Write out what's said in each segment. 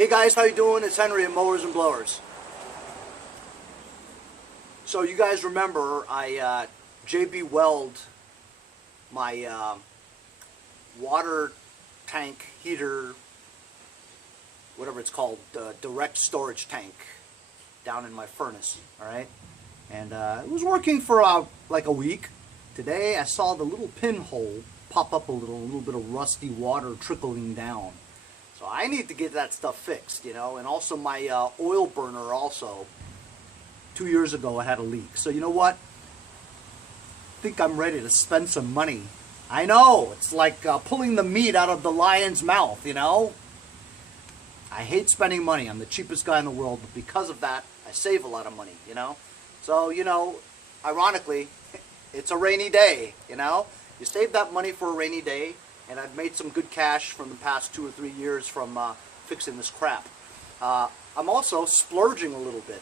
Hey guys, how you doing? It's Henry at Mowers and Blowers. So you guys remember I JB Weld my water tank heater, whatever it's called, direct storage tank down in my furnace, alright? And it was working for like a week. Today I saw the little pinhole pop up a little bit of rusty water trickling down. So I need to get that stuff fixed, you know, and also my oil burner also. 2 years ago I had a leak. So you know what? I think I'm ready to spend some money. I know, it's like pulling the meat out of the lion's mouth, you know? I hate spending money. I'm the cheapest guy in the world, but because of that, I save a lot of money, you know? So, you know, ironically, it's a rainy day, you know? You save that money for a rainy day, and I've made some good cash from the past 2 or 3 years from fixing this crap. I'm also splurging a little bit.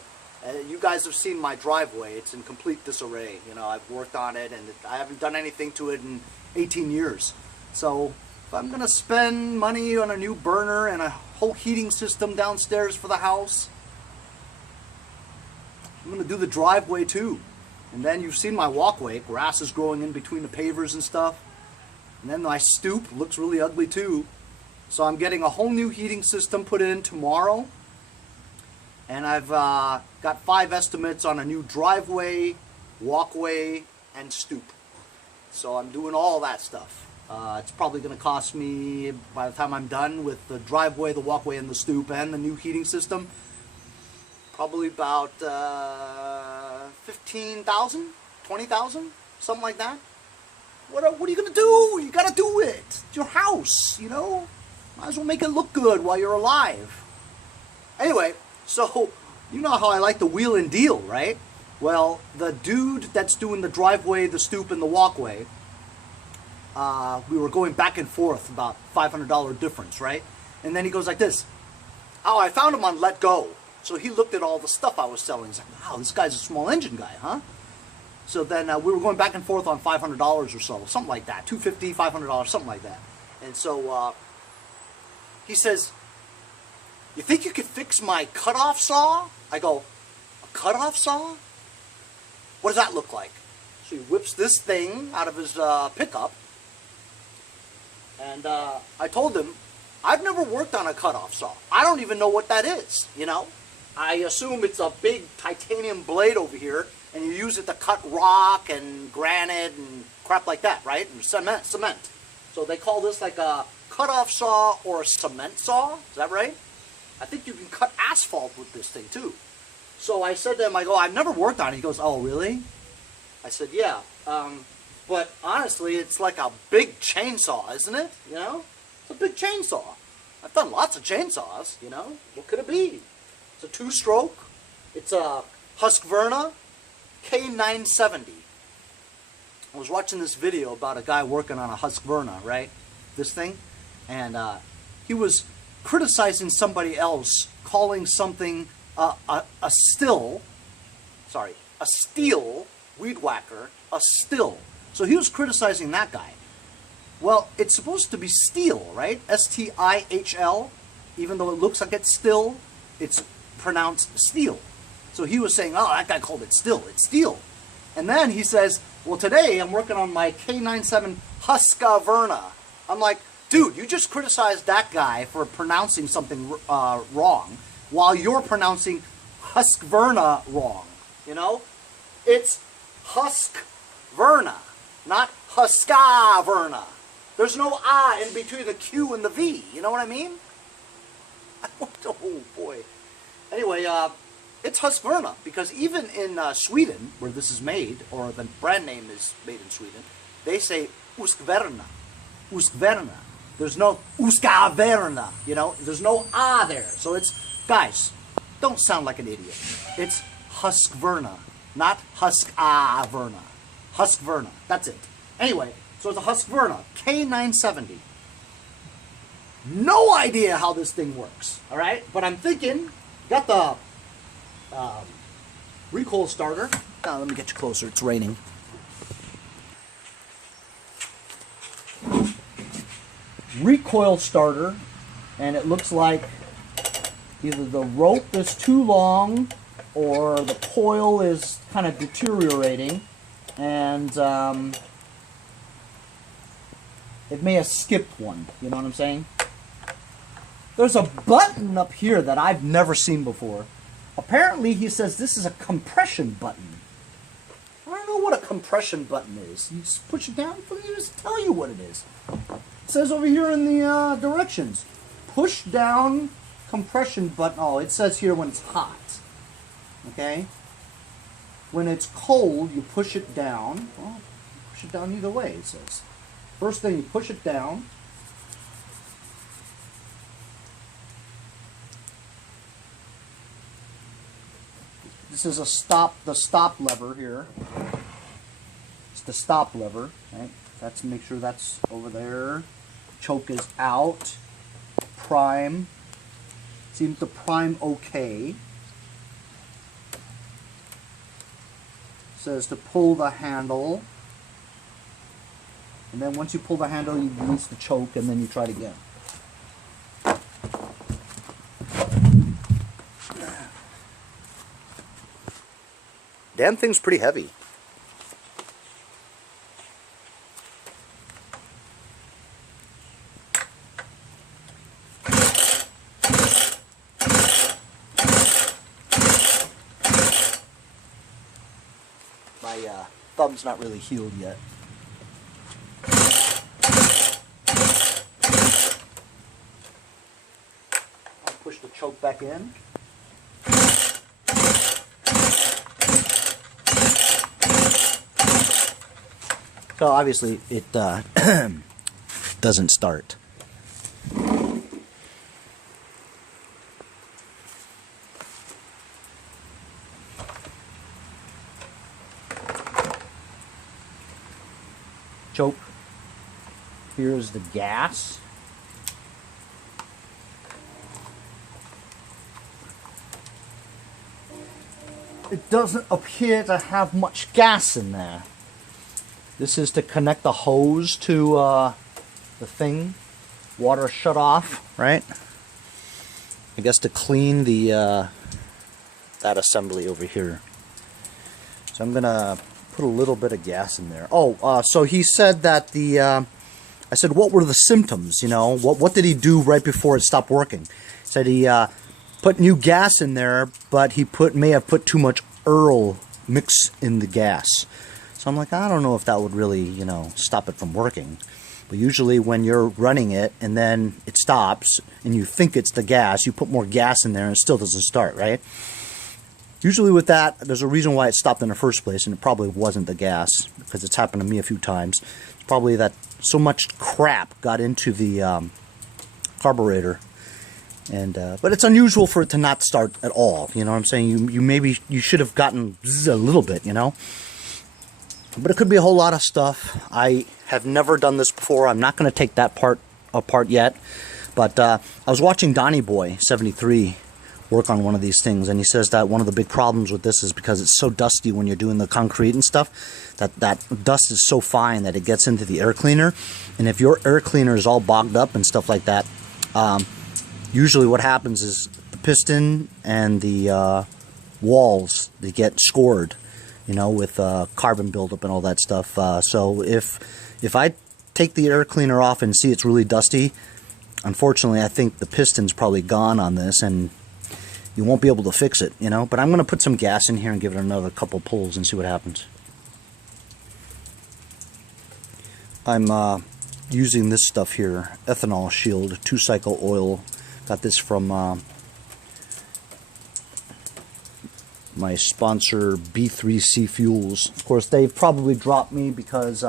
You guys have seen my driveway. It's in complete disarray. You know, I've worked on it, and I haven't done anything to it in 18 years. So if I'm going to spend money on a new burner and a whole heating system downstairs for the house, I'm going to do the driveway too. And then you've seen my walkway. Grass is growing in between the pavers and stuff. And then my stoop looks really ugly too. So I'm getting a whole new heating system put in tomorrow. And I've got 5 estimates on a new driveway, walkway, and stoop. So I'm doing all that stuff. It's probably going to cost me, by the time I'm done with the driveway, the walkway, and the stoop, and the new heating system, probably about 15,000, 20,000, something like that. What are you going to do? You got to do it. It's your house, you know? Might as well make it look good while you're alive. Anyway, so you know how I like to wheel and deal, right? Well, the dude that's doing the driveway, the stoop, and the walkway, we were going back and forth about $500 difference, right? And then he goes like this. Oh, I found him on Let Go. So he looked at all the stuff I was selling. He's like, wow, this guy's a small engine guy, huh? So then we were going back and forth on $500 or so, something like that, $250, $500, something like that. And so he says, you think you could fix my cutoff saw? I go, a cutoff saw? What does that look like? So he whips this thing out of his pickup. And I told him, I've never worked on a cutoff saw. I don't even know what that is, you know? I assume it's a big titanium blade over here, and you use it to cut rock and granite and crap like that, right? And cement. So they call this like a cutoff saw or a cement saw. Is that right? I think you can cut asphalt with this thing too. So I said to him, I go, I've never worked on it. He goes, oh, really? I said, yeah. But honestly, it's like a big chainsaw, isn't it? You know? It's a big chainsaw. I've done lots of chainsaws, you know? What could it be? It's a 2-stroke. It's a Husqvarna K970. I was watching this video about a guy working on a Husqvarna, right? This thing. And he was criticizing somebody else, calling something a steel weed whacker, a still. So he was criticizing that guy. Well, it's supposed to be steel, right? S-T-I-H-L. Even though it looks like it's still, it's pronounced steel. So he was saying, oh, that guy called it still. It's steel. And then he says, well, today I'm working on my K970 Husqvarna. I'm like, dude, you just criticized that guy for pronouncing something wrong while you're pronouncing Husqvarna wrong. You know? It's Husqvarna, not Husqvarna. There's no I in between the Q and the V. You know what I mean? Oh, boy. Anyway, it's Husqvarna, because even in Sweden, where this is made, or the brand name is made in Sweden, they say Husqvarna. Husqvarna. There's no Husqvarna, you know? There's no ah there. So it's, guys, don't sound like an idiot. It's Husqvarna, not Husqvarna. Husqvarna. That's it. Anyway, so it's a Husqvarna K970. No idea how this thing works, all right? But I'm thinking, got the recoil starter. Now, let me get you closer. It's raining. Recoil starter, and it looks like Either the rope is too long or the coil is kind of deteriorating, and it may have skipped one. You know what I'm saying? There's a button up here that I've never seen before. Apparently, he says this is a compression button. I don't know what a compression button is. You just push it down, let me just tell you what it is. It says over here in the directions, push down compression button. Oh, it says here when it's hot. Okay? When it's cold, you push it down. Well, push it down either way, it says. First thing, you push it down. This is the stop lever here. It's the stop lever, right? That's make sure that's over there. Choke is out. Prime. Seems to prime okay. Says to pull the handle. And then once you pull the handle, you release the choke, and then you try it again. Damn thing's pretty heavy. My thumb's not really healed yet. I'll push the choke back in. So obviously it doesn't start. Choke. Here's the gas. It doesn't appear to have much gas in there. This is to connect the hose to the thing. Water shut off, right? I guess to clean the that assembly over here. So I'm gonna put a little bit of gas in there. Oh, so he said that the I said, what were the symptoms? You know, what did he do right before it stopped working? He said he put new gas in there, but he may have put too much Earl mix in the gas. So I'm like, I don't know if that would really, you know, stop it from working. But usually when you're running it and then it stops and you think it's the gas, you put more gas in there and it still doesn't start, right? Usually with that, there's a reason why it stopped in the first place, and it probably wasn't the gas, because it's happened to me a few times. It's probably that so much crap got into the carburetor. And but it's unusual for it to not start at all. You know what I'm saying? You should have gotten a little bit, you know? But it could be a whole lot of stuff. I have never done this before. I'm not going to take that part apart yet. But I was watching Donnie Boy 73 work on one of these things, and he says that one of the big problems with this is because it's so dusty when you're doing the concrete and stuff, that dust is so fine that it gets into the air cleaner. And if your air cleaner is all bogged up and stuff like that, usually what happens is the piston and the walls, they get scored, you know, with carbon buildup and all that stuff. So if I take the air cleaner off and see it's really dusty, unfortunately I think the piston's probably gone on this and you won't be able to fix it, you know. But I'm going to put some gas in here and give it another couple pulls and see what happens. I'm using this stuff here, ethanol shield, 2-cycle oil. Got this from my sponsor B3C Fuels. Of course, they've probably dropped me because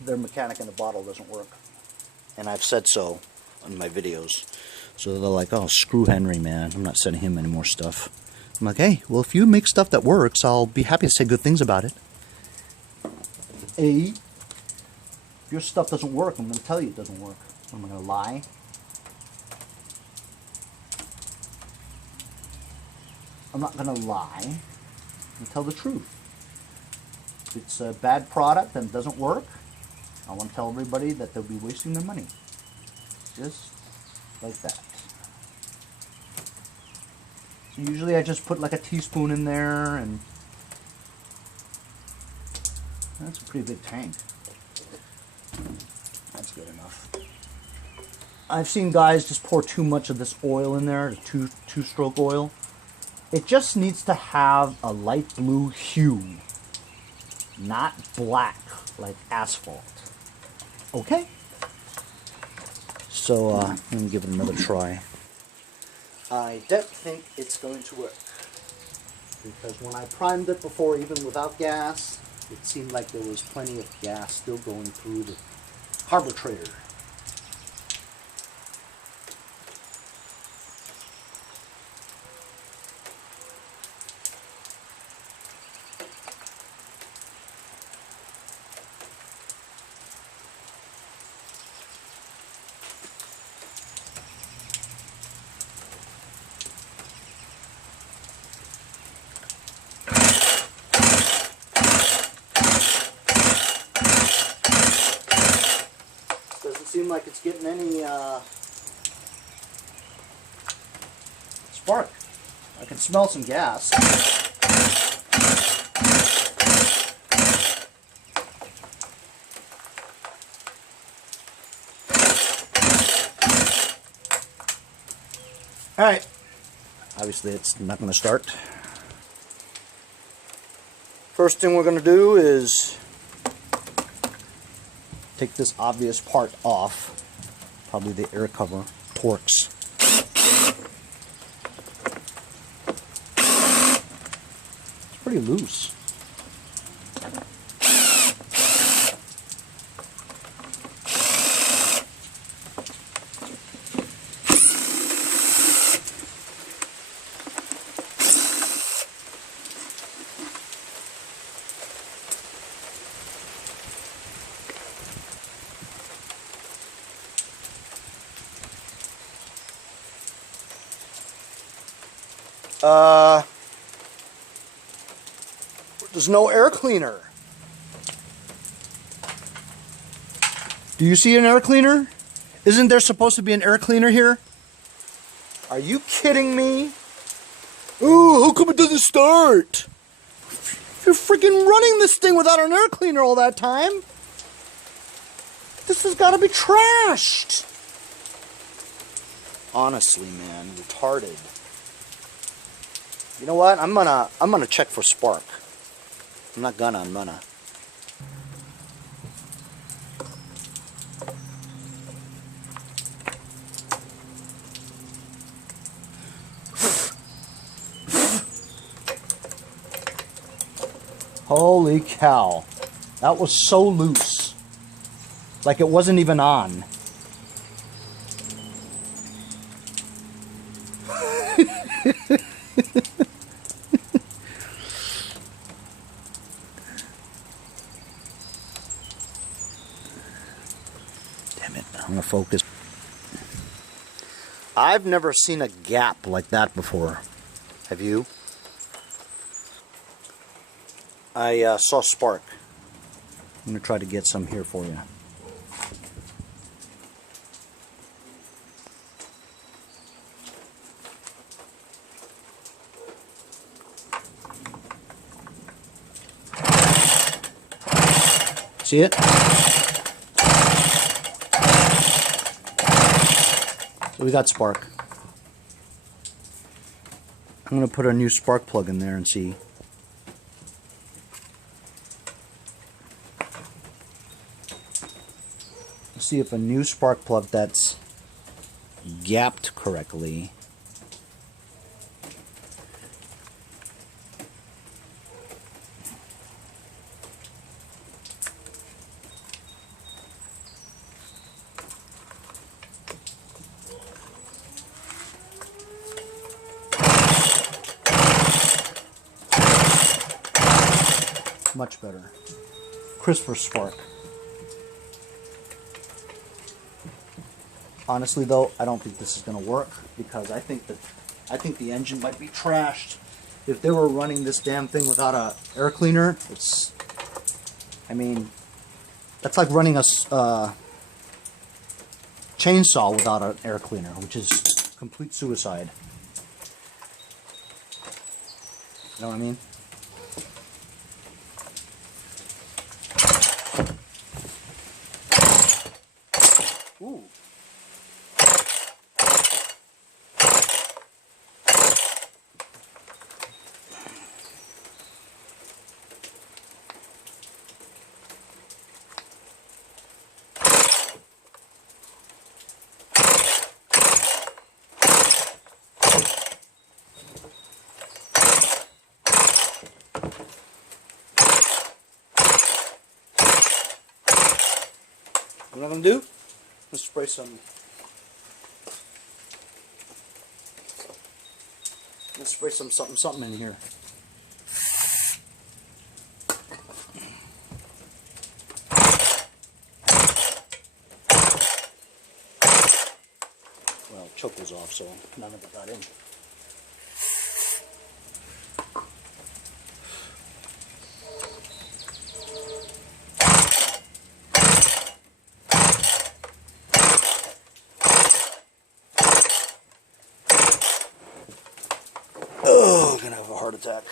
their mechanic in the bottle doesn't work, and I've said so in my videos. So they're like, oh, screw Henry, man, I'm not sending him any more stuff. I'm like, hey, well, if you make stuff that works, I'll be happy to say good things about it. If your stuff doesn't work, I'm going to tell you it doesn't work. Am I going to lie? I'm not going to lie and tell the truth. If it's a bad product and it doesn't work, I want to tell everybody that they'll be wasting their money. Just like that. Usually I just put like a teaspoon in there, and that's a pretty big tank. That's good enough. I've seen guys just pour too much of this oil in there, the two-stroke oil. It just needs to have a light blue hue, not black like asphalt. Okay? So, let me give it another try. I don't think it's going to work, because when I primed it before, even without gas, it seemed like there was plenty of gas still going through the carburetor. Doesn't seem like it's getting any spark. I can smell some gas. Alright. Obviously it's not going to start. First thing we're going to do is take this obvious part off, probably the air cover, Torx. It's pretty loose. There's no air cleaner. Do you see an air cleaner? Isn't there supposed to be an air cleaner here? Are you kidding me? Ooh, how come it doesn't start? You're freaking running this thing without an air cleaner all that time. This has got to be trashed. Honestly, man, retarded. You know what? I'm gonna check for spark. I'm gonna. Holy cow. That was so loose. Like it wasn't even on. Damn it, I'm gonna focus. I've never seen a gap like that before. Have you? I saw spark. I'm gonna try to get some here for you. See it? So we got spark. I'm going to put a new spark plug in there and see. See if a new spark plug that's gapped correctly . Much better. Crisper spark. Honestly though, I don't think this is going to work because I think the engine might be trashed. If they were running this damn thing without a air cleaner, I mean, that's like running a chainsaw without an air cleaner, which is complete suicide. You know what I mean? Ooh. What I'm gonna do? Let's spray some. Let's spray some something in here. Well, choke was off, so none of it got in. Oh, I'm gonna have a heart attack.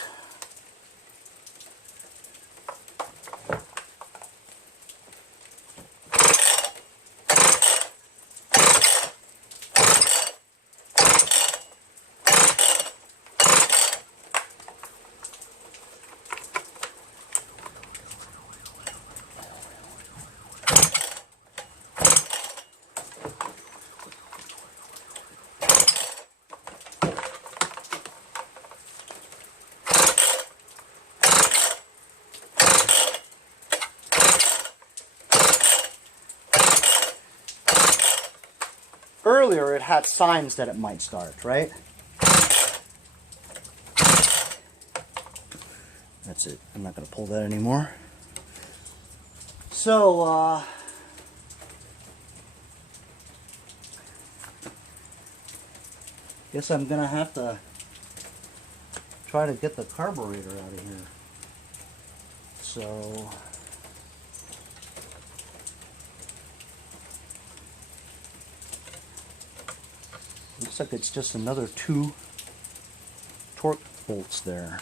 Earlier it had signs that it might start, right? That's it. I'm not going to pull that anymore. So, guess I'm going to have to try to get the carburetor out of here. So, looks like it's just another 2 torque bolts there.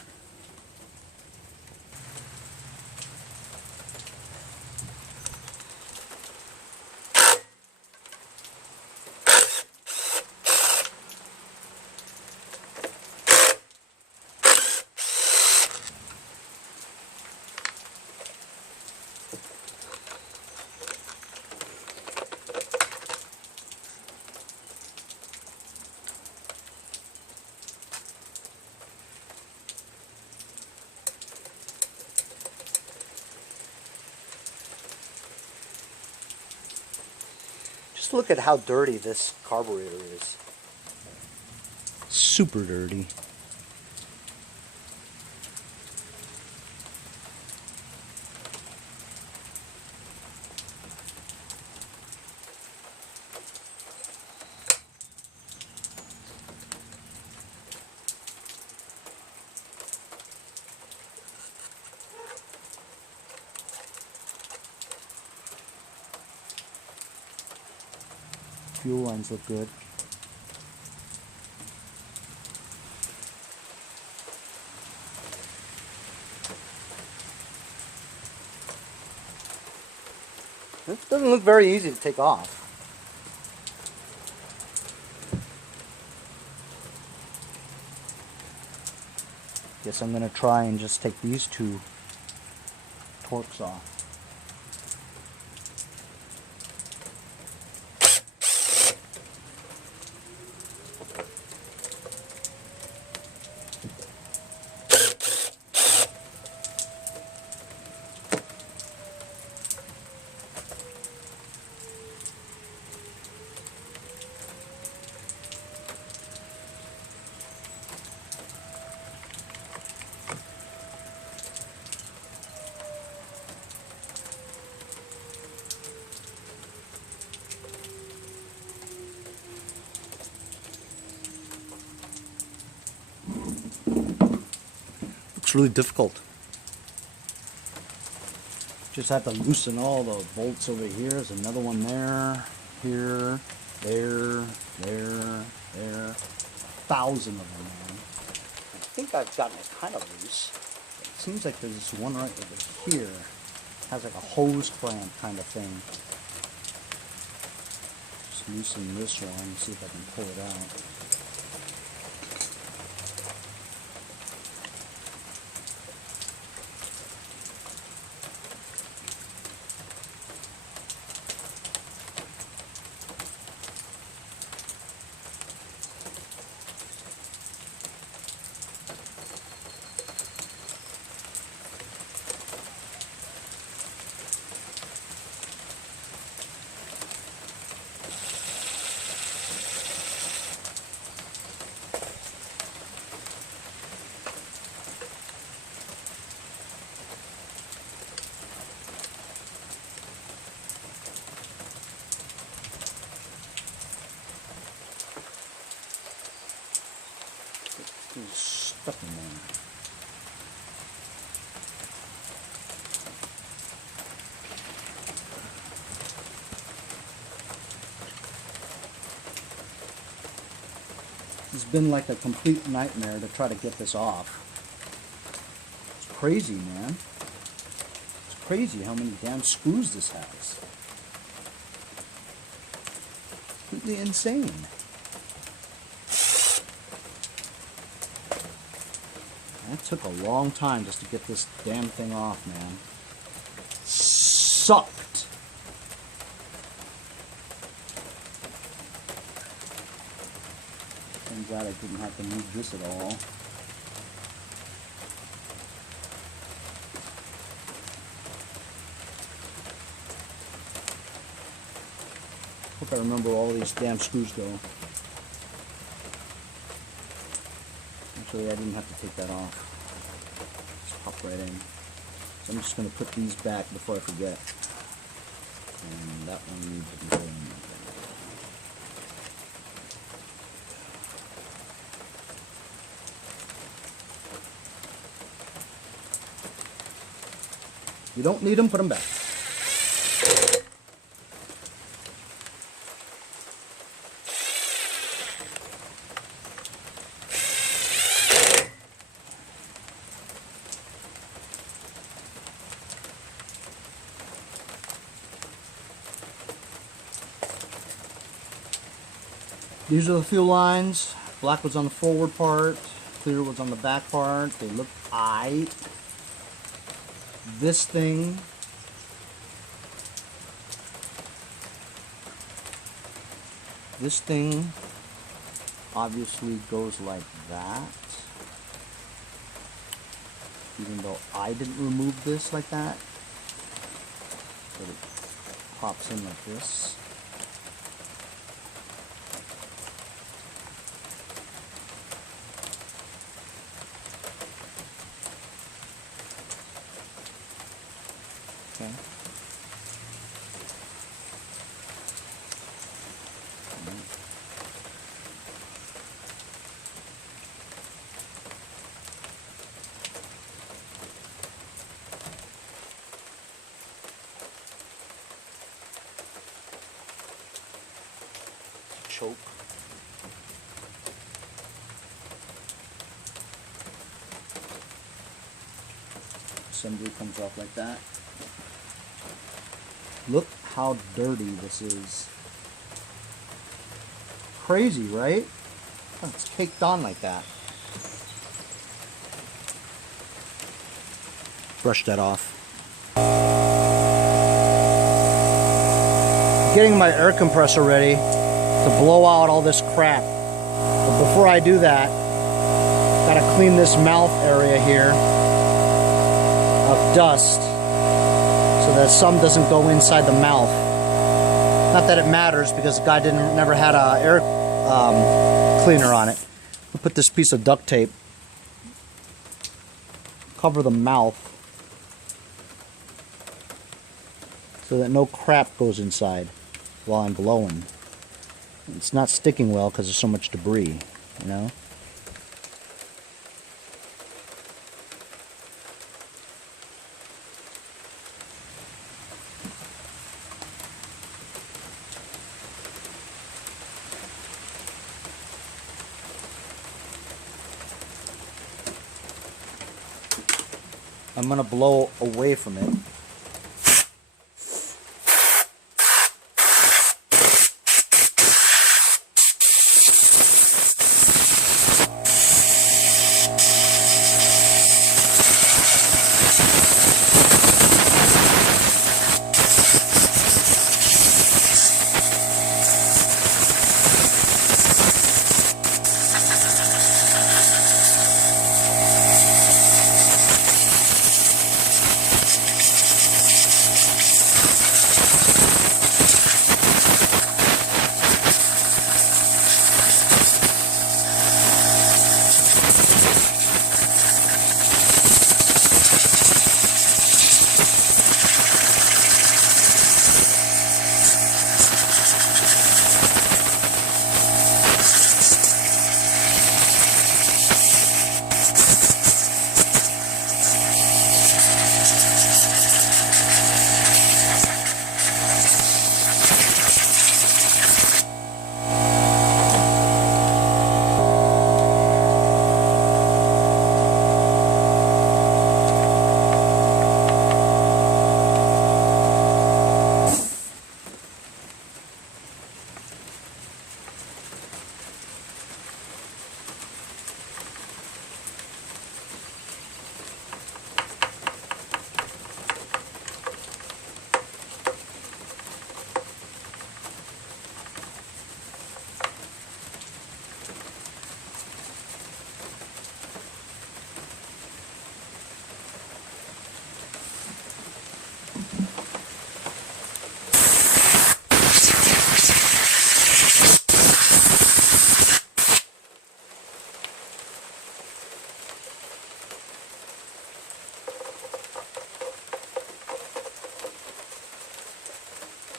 Just look at how dirty this carburetor is. Super dirty. Fuel lines look good. It doesn't look very easy to take off. Guess I'm going to try and just take these 2 torques off. It's really difficult. Just have to loosen all the bolts over here. There's another one there, here, there, there, there. 1,000 of them, man. think I've gotten it kind of loose. It seems like there's this one right over here. Has like a hose clamp kind of thing. Just loosen this one and see if I can pull it out. It's stuck in there. It's been like a complete nightmare to try to get this off. It's crazy, man. It's crazy how many damn screws this has. Completely insane. That took a long time just to get this damn thing off, man. Sucked. I'm glad I didn't have to move this at all. Hope I remember where all these damn screws go. Actually, I didn't have to take that off. Just pop right in. So I'm just going to put these back before I forget. And that one didn't go in. You don't need them, put them back. These are the fuel lines. Black was on the forward part, clear was on the back part. They look aight. This thing obviously goes like that. Even though I didn't remove this like that. But it pops in like this. Okay. Choke. Assembly comes off like that. Look how dirty this is. Crazy, right? Oh, it's caked on like that. Brush that off. Getting my air compressor ready to blow out all this crap. But before I do that, gotta clean this mouth area here of dust so that some doesn't go inside the mouth. Not that it matters because the guy never had a air cleaner on it. I'll put this piece of duct tape, cover the mouth so that no crap goes inside while I'm blowing. It's not sticking well because there's so much debris, you know? I'm going to blow away from it.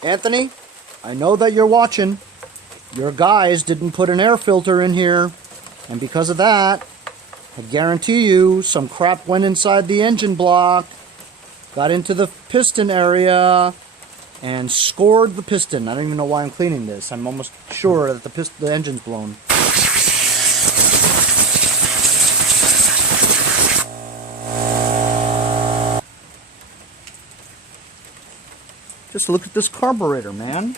Anthony, I know that you're watching. Your guys didn't put an air filter in here, and because of that, I guarantee you some crap went inside the engine block, got into the piston area, and scored the piston. I don't even know why I'm cleaning this. I'm almost sure that the engine's blown. Just look at this carburetor, man.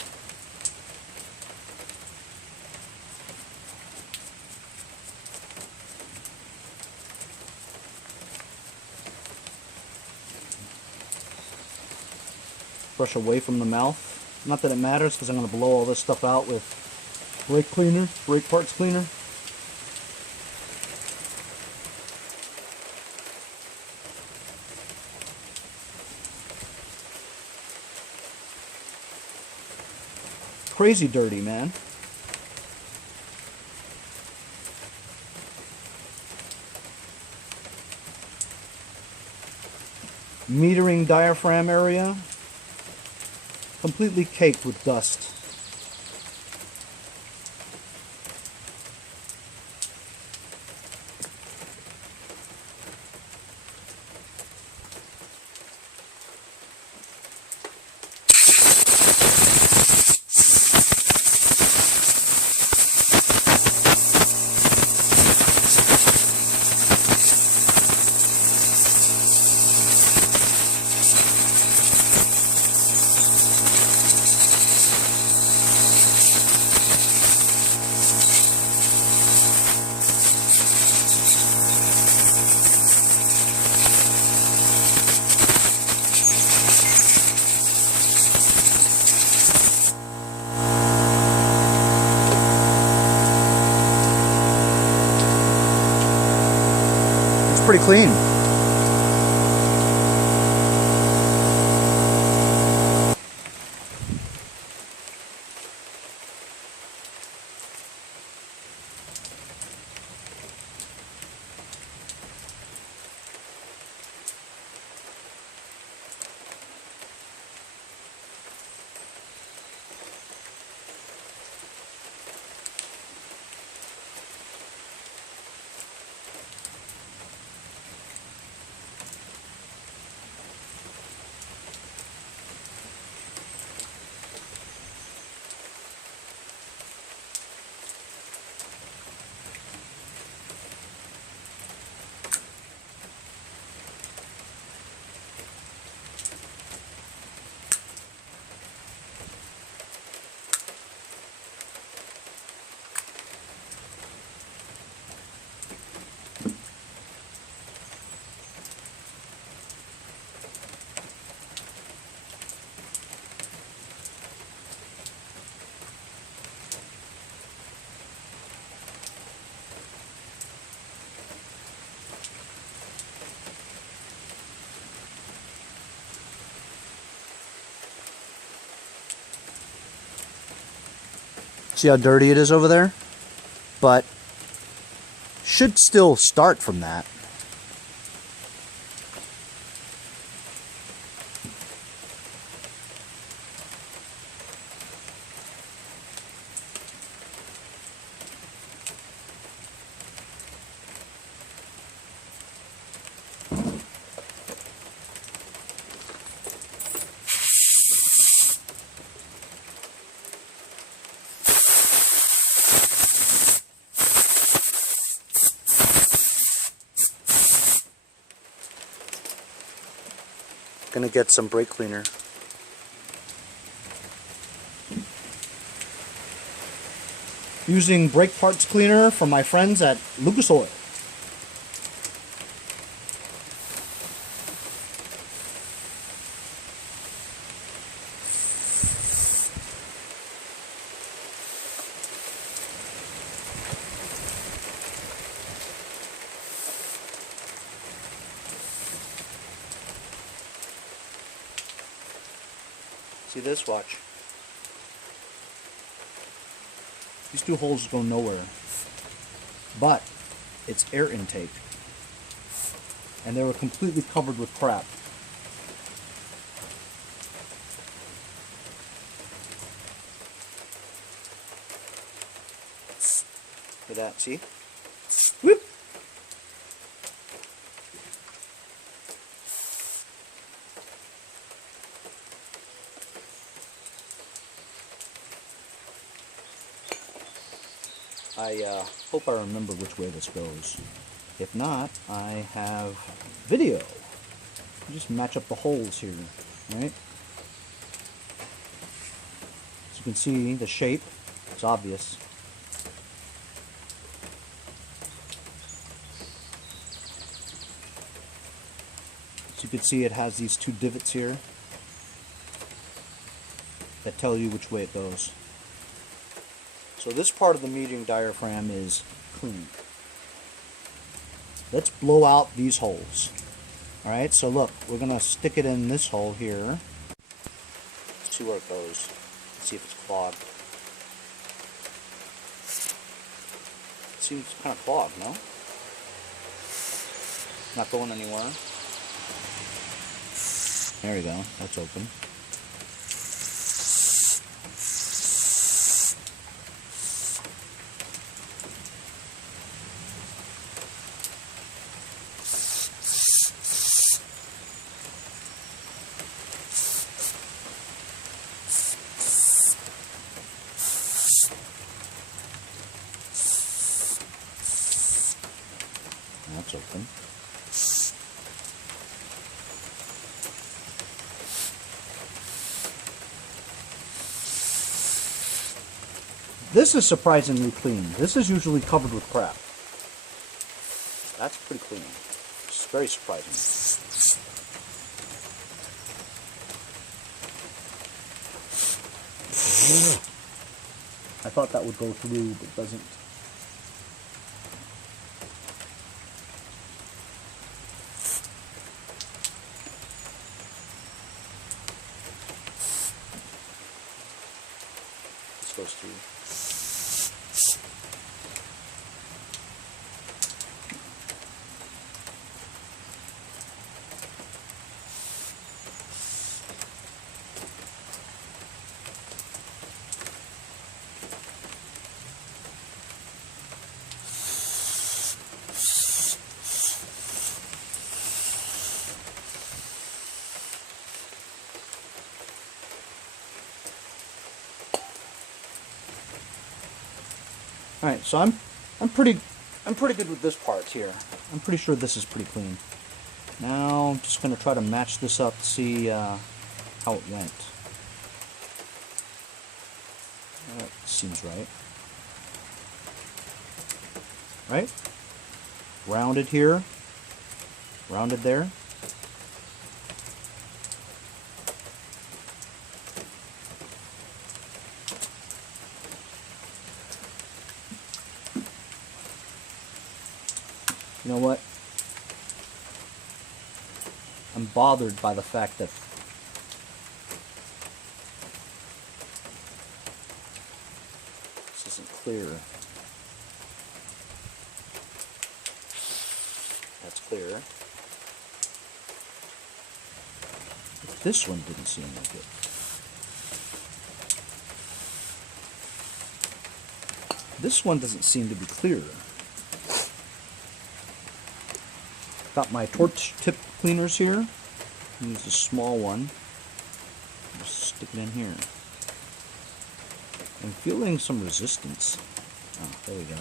Brush away from the mouth. Not that it matters, because I'm going to blow all this stuff out with brake cleaner, brake parts cleaner. Crazy dirty, man. Metering diaphragm area completely caked with dust. Pretty clean. See how dirty it is over there? But should still start from that. Gonna get some brake cleaner. Using brake parts cleaner from my friends at Lucas Oil. See this? Watch. These two holes go nowhere. But it's air intake. And they were completely covered with crap. Look at that, see? Whoop! I hope I remember which way this goes. If not, I have video. Just match up the holes here, right? As you can see, the shape is obvious. As you can see, it has these two divots here that tell you which way it goes. So this part of the metering diaphragm is clean. Let's blow out these holes. Alright, so look, we're going to stick it in this hole here. Let's see where it goes. Let's see if it's clogged. It seems kind of clogged, no? Not going anywhere. There we go, that's open. That's open. This is surprisingly clean. This is usually covered with crap. That's pretty clean. It's very surprising. I thought that would go through, but it doesn't. Goes through. All right, so I'm pretty good with this part here. I'm pretty sure this is pretty clean. Now I'm just gonna try to match this up to see how it went. That seems right. Right? Rounded here, rounded there. You know what? I'm bothered by the fact that isn't clear. That's clear. But this one didn't seem like it. This one doesn't seem to be clear. Got my torch tip cleaners here. Use a small one. Just stick it in here. I'm feeling some resistance. Oh, there we go.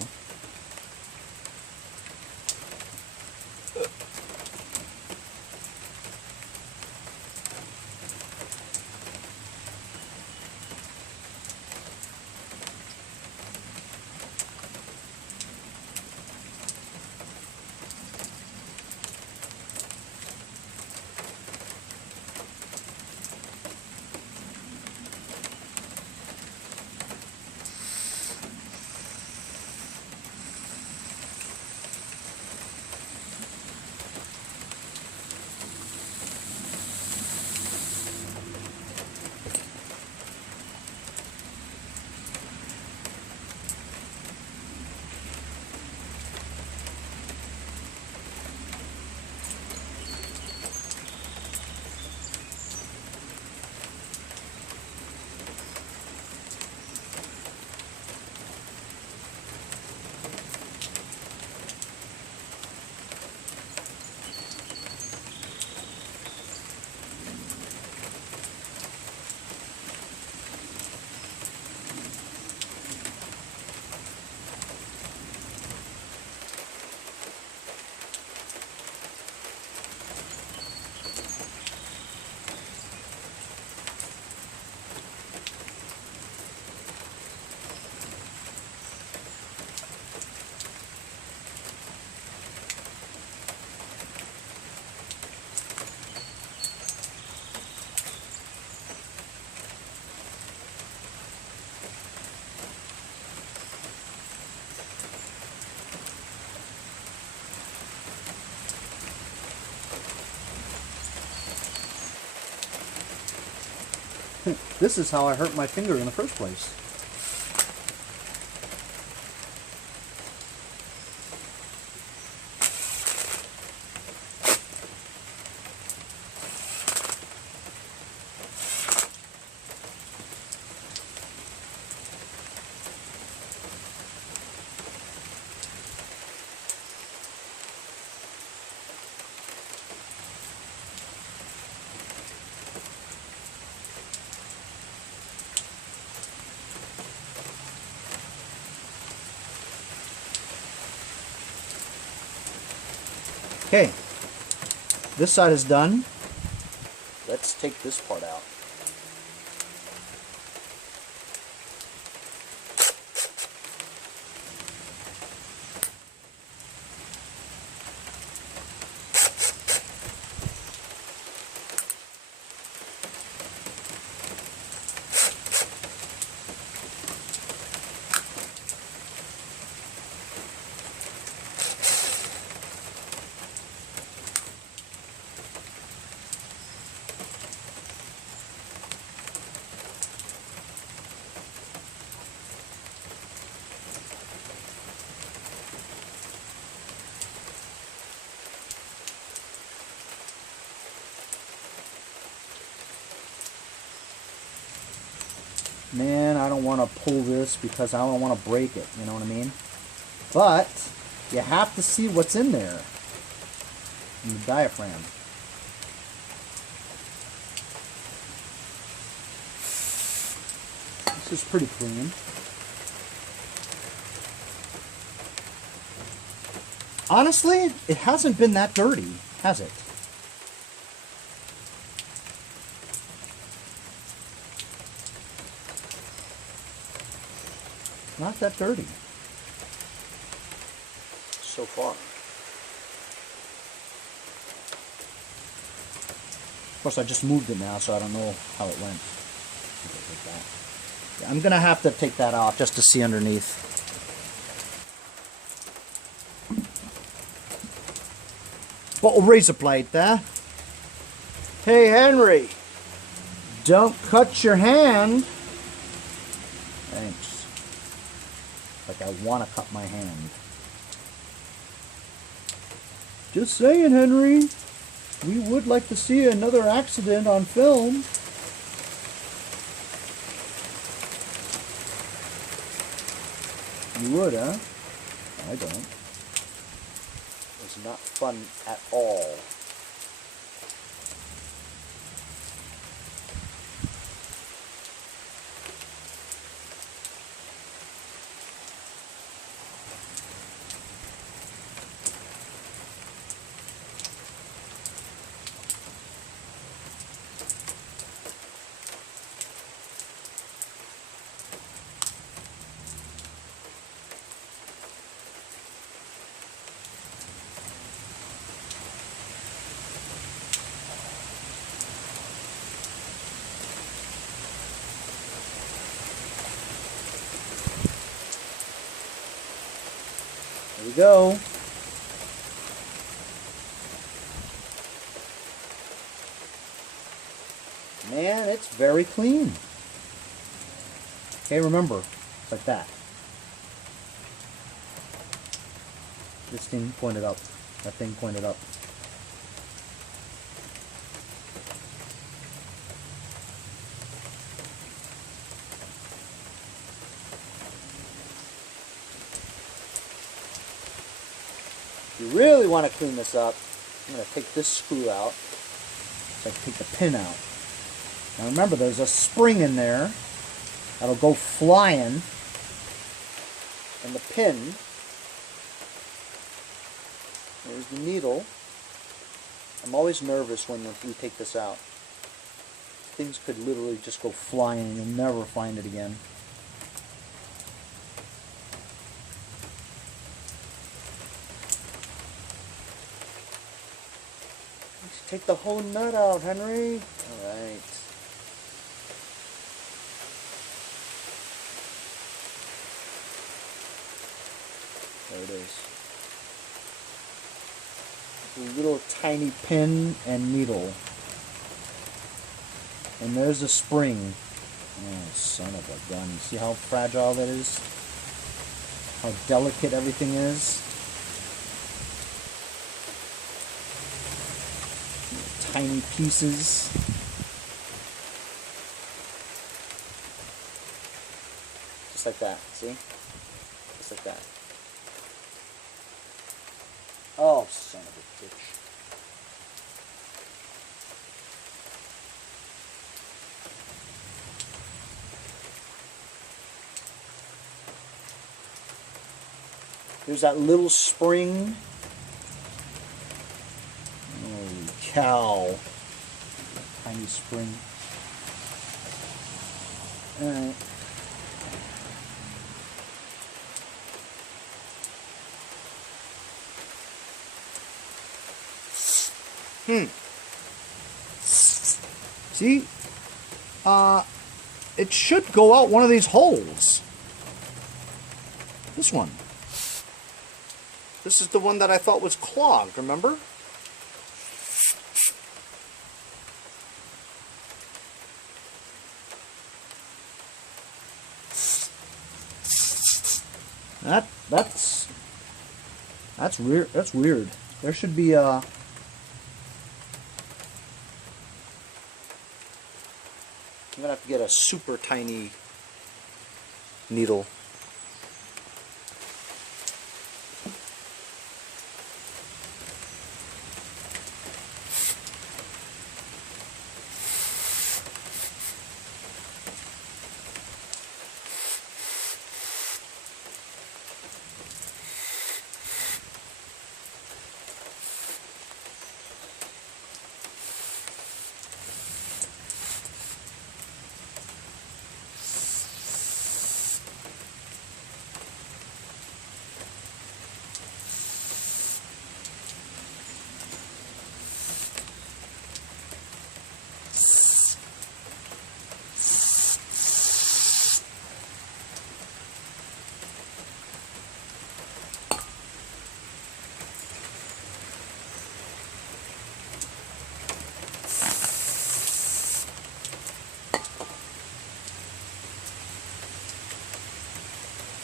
This is how I hurt my finger in the first place. Okay, this side is done. Let's take this part out. Man, I don't want to pull this because I don't want to break it, you know what I mean? But you have to see what's in there, in the diaphragm. This is pretty clean. Honestly, it hasn't been that dirty, has it? Not that dirty so far. Of course, I just moved it now, so I don't know how it went. Yeah, I'm gonna have to take that off just to see underneath. Bottle razor blade there. Hey Henry, don't cut your hand. Thanks. Like I want to cut my hand. Just saying, Henry. We would like to see another accident on film. You would, huh? I don't. It's not fun at all. There we go. Man, it's very clean. Okay, remember, it's like that. This thing pointed up. That thing pointed up. If you really want to clean this up, I'm going to take this screw out. So I can take the pin out. Now remember, there's a spring in there that'll go flying, and the pin, there's the needle. I'm always nervous when we take this out. Things could literally just go flying and you'll never find it again. Let's take the whole nut out, Henry. Alright. There it is. A little tiny pin and needle. And there's a spring. Oh, son of a gun. See how fragile that is? How delicate everything is? Tiny pieces. Just like that, see? Just like that. Oh, son of a bitch. There's that little spring. Holy cow. Tiny spring. Alright. See? It should go out one of these holes. This one. This is the one that I thought was clogged, remember? That's weird. That's weird. There should be a I'm gonna have to get a super tiny needle.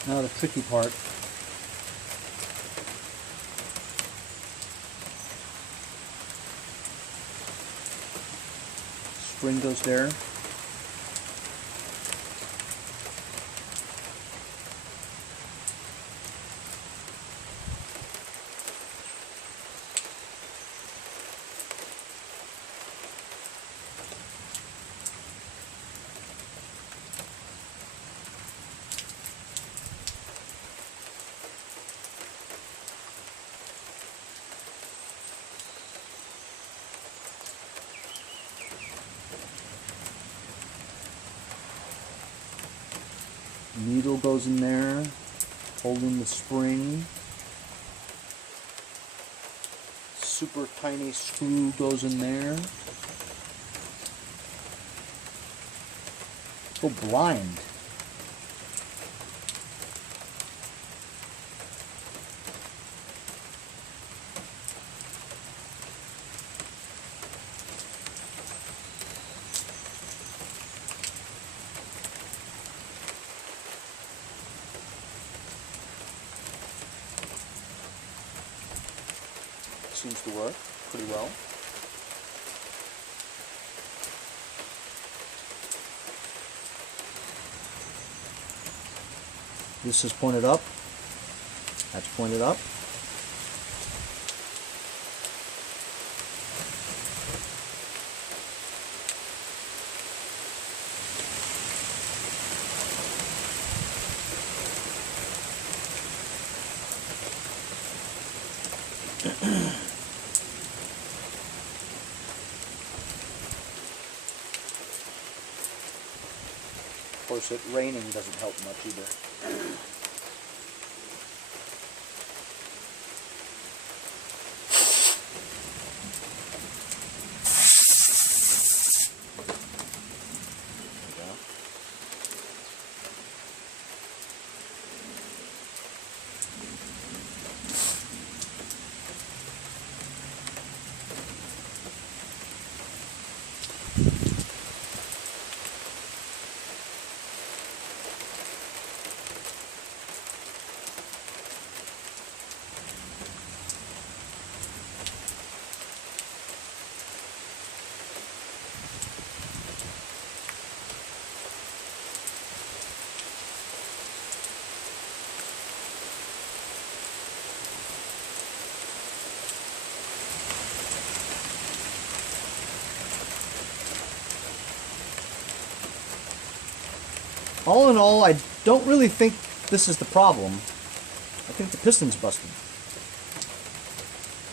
Now the tricky part. Spring goes there. Needle goes in there, holding the spring. Super tiny screw goes in there. Go blind. Seems to work pretty well. This is pointed up. That's pointed up. Of course, it raining doesn't help much either. All in all, I don't really think this is the problem. I think the piston's busted.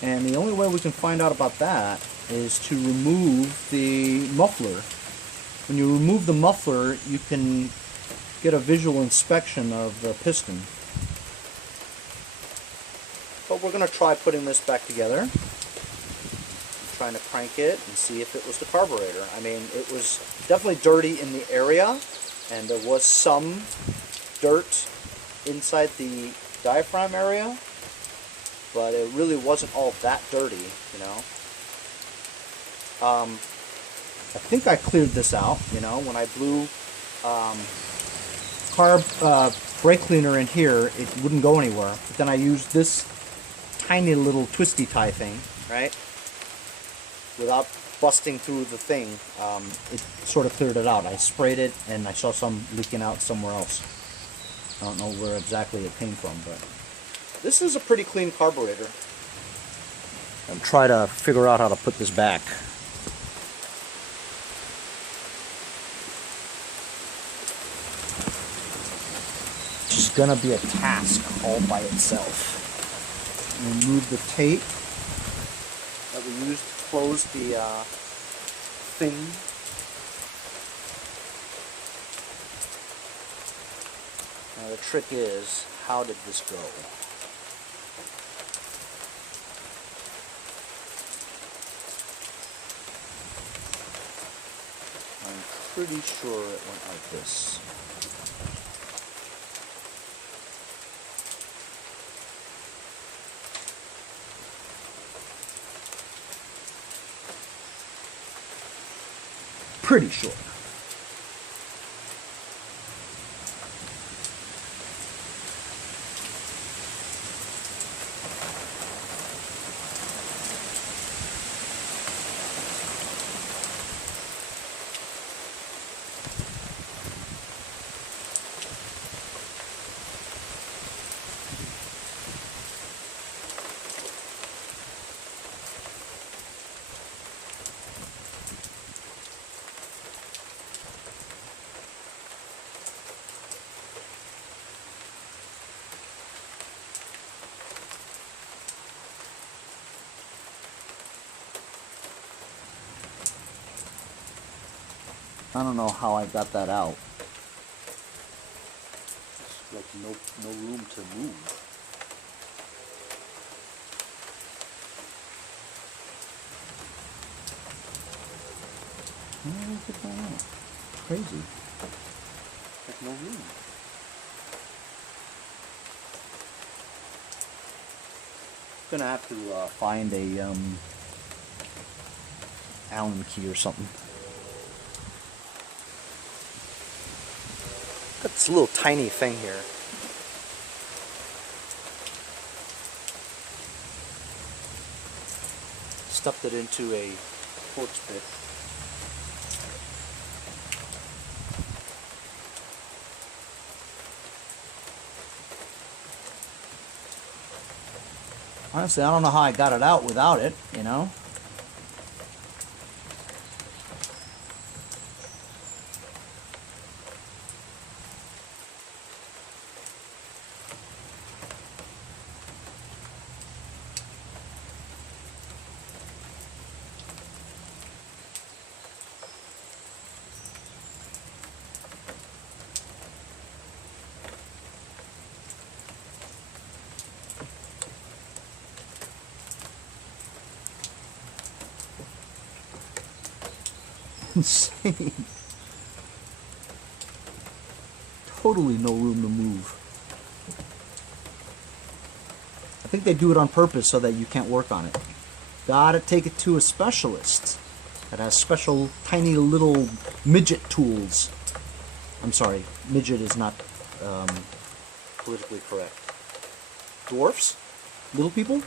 And the only way we can find out about that is to remove the muffler. When you remove the muffler, you can get a visual inspection of the piston. But we're going to try putting this back together. I'm trying to crank it and see if it was the carburetor. I mean, it was definitely dirty in the area. And there was some dirt inside the diaphragm area, but it really wasn't all that dirty, you know. I think I cleared this out, you know, when I blew brake cleaner in here, it wouldn't go anywhere. But then I used this tiny little twisty tie thing, right, without busting through the thing. It sort of cleared it out. I sprayed it and I saw some leaking out somewhere else. I don't know where exactly it came from, but this is a pretty clean carburetor. I'm trying to figure out how to put this back. It's just gonna be a task all by itself. Remove the tape that we used to close the thing. Now the trick is, how did this go? I'm pretty sure it went like this. Pretty sure. I don't know how I got that out. It's like no room to move. How did I get that out? Crazy. Like no room. Gonna have to find a Allen key or something. Got this little tiny thing here. Stuffed it into a Torx bit. Honestly, I don't know how I got it out without it, you know? Insane. Totally no room to move. I think they do it on purpose so that you can't work on it. Gotta take it to a specialist that has special tiny little midget tools. I'm sorry, midget is not politically correct. Dwarfs? Little people?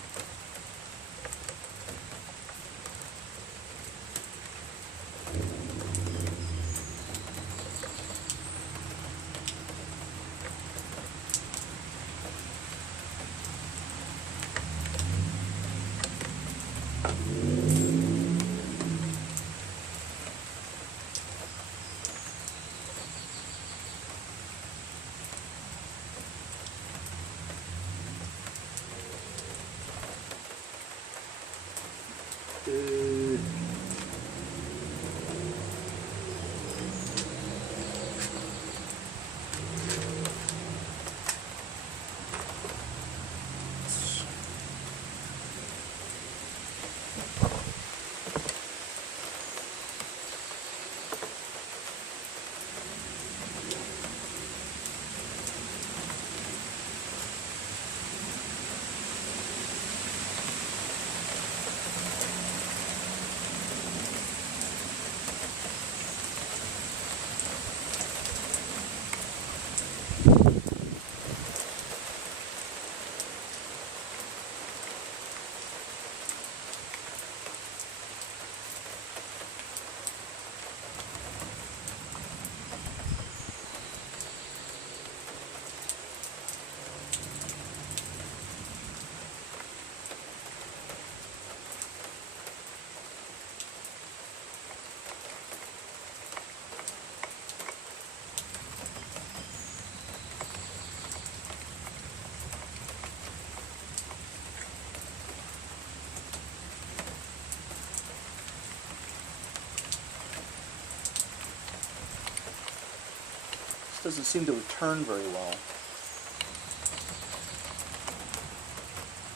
Doesn't seem to return very well.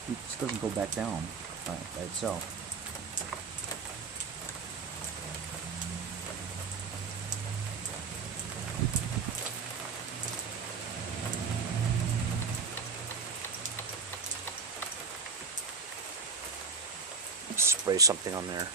It just doesn't go back down by itself. Spray something on there.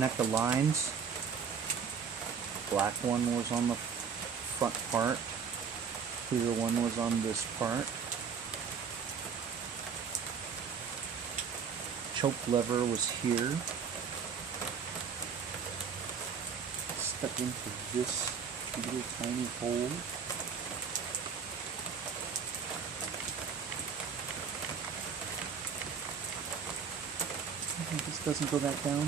connect the lines. Black one was on the front part. Clear one was on this part. Choke lever was here. Stuck into this little tiny hole. This doesn't go back down.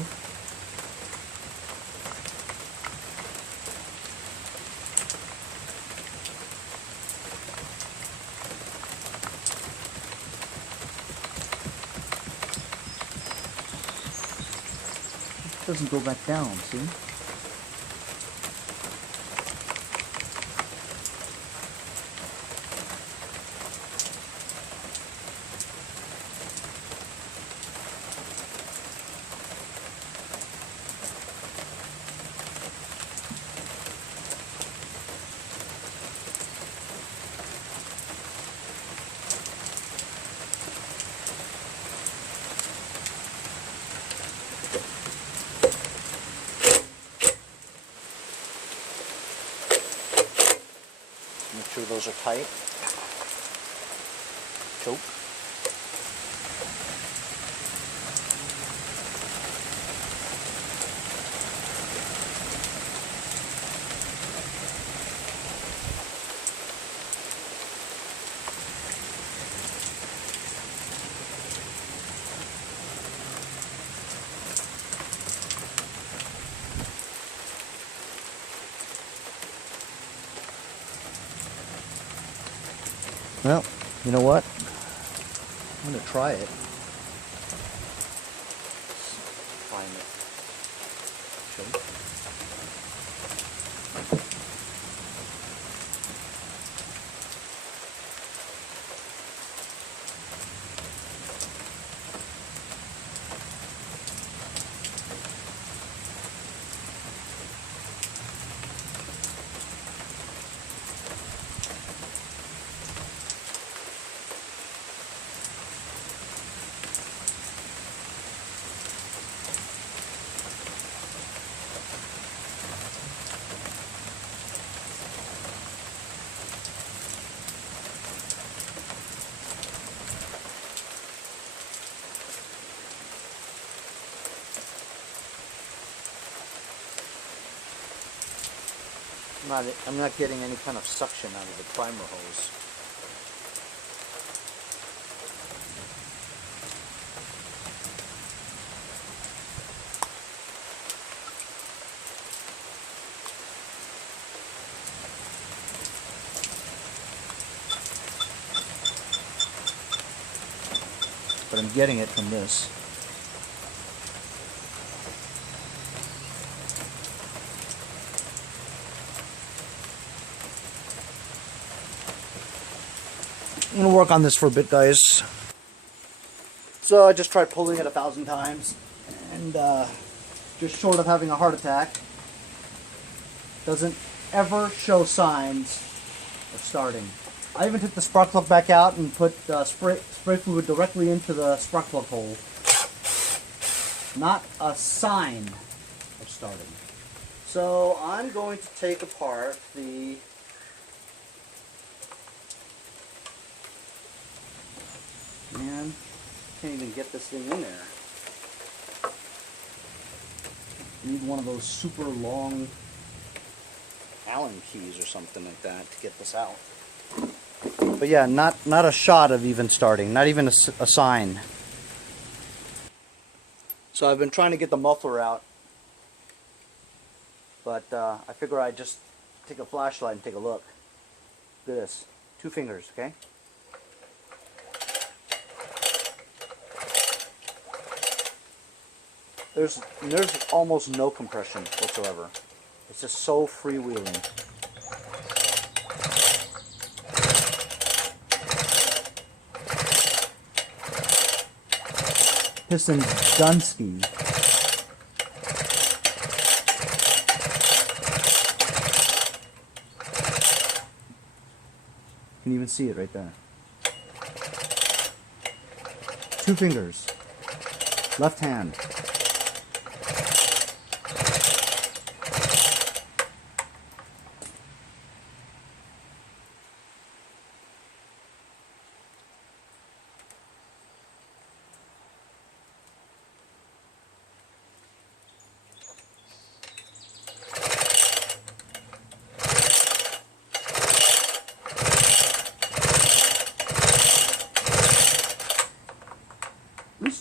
It doesn't go back down, see? Make sure those are tight. Choke. Well, you know what? I'm going to try it. Find it. Choke. I'm not getting any kind of suction out of the primer hose. But I'm getting it from this. I'm going to work on this for a bit, guys. So I just tried pulling it 1,000 times and just short of having a heart attack. Doesn't ever show signs of starting. I even took the spark plug back out and put spray fluid directly into the spark plug hole. Not a sign of starting. So I'm going to take apart the Man, can't even get this thing in there. Need one of those super long Allen keys or something like that to get this out. But yeah, not a shot of even starting, not even a sign. So I've been trying to get the muffler out, but I figure I'd just take a flashlight and take a look. Look at this, 2 fingers, okay? There's almost no compression whatsoever. It's just so freewheeling. Piston Dunsky. You can even see it right there. 2 fingers. Left hand.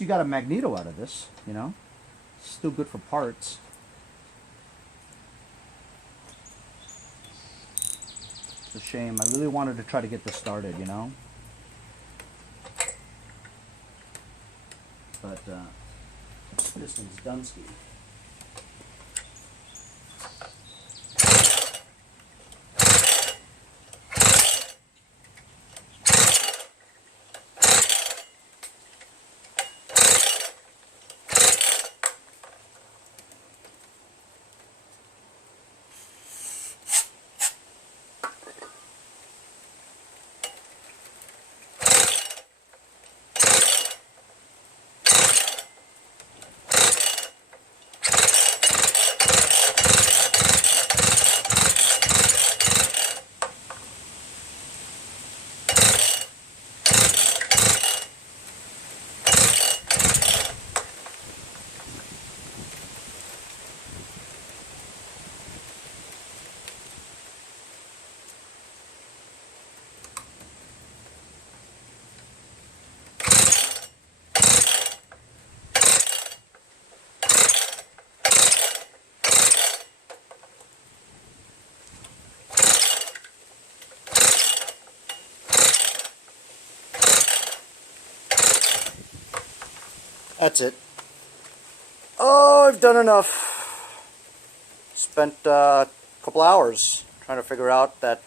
you got a magneto out of this, you know. Still good for parts. It's a shame. I really wanted to try to get this started, you know. But this one's Dunsky. That's it. Oh, I've done enough. Spent a couple hours trying to figure out that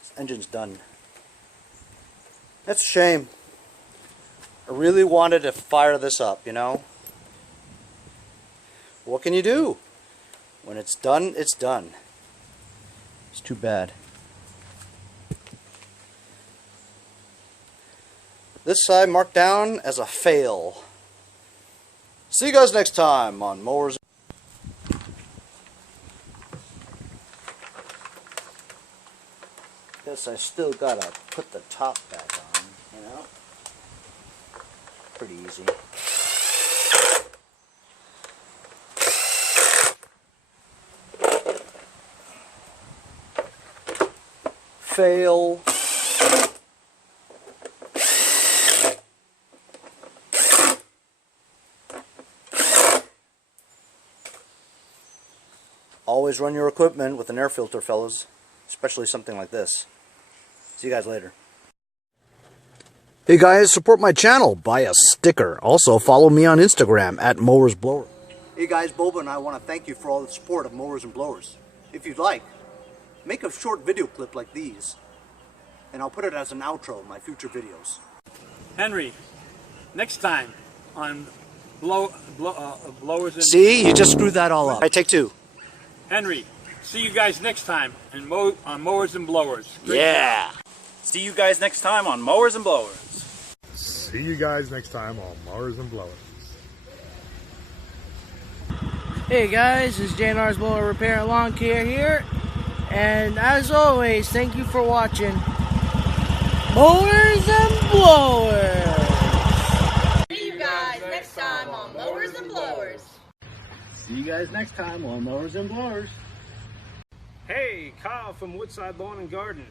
this engine's done. That's a shame. I really wanted to fire this up, you know? What can you do? When it's done, it's done. It's too bad. This side marked down as a fail. See you guys next time on Mowers. Guess I still gotta put the top back on, you know? Pretty easy. Fail. Always run your equipment with an air filter, fellas. Especially something like this. See you guys later. Hey guys, support my channel. Buy a sticker. Also, follow me on Instagram at Mowers Blower. Hey guys, Boba and I want to thank you for all the support of Mowers and Blowers. If you'd like, make a short video clip like these, and I'll put it as an outro in my future videos. Henry, next time on blowers and... See, you just screwed that all up. I take two. Henry, see you guys next time on Mowers and Blowers. Great Yeah. job. See you guys next time on Mowers and Blowers. See you guys next time on Mowers and Blowers. Hey guys, it's JNR's Blower Repair and Lawn Care here, and as always, thank you for watching Mowers and Blowers. See you guys next time on Mowers and Blowers. See you guys next time on Mowers and Blowers. Hey, Kyle from Woodside Lawn and Garden.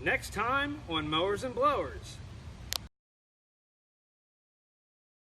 Next time on Mowers and Blowers.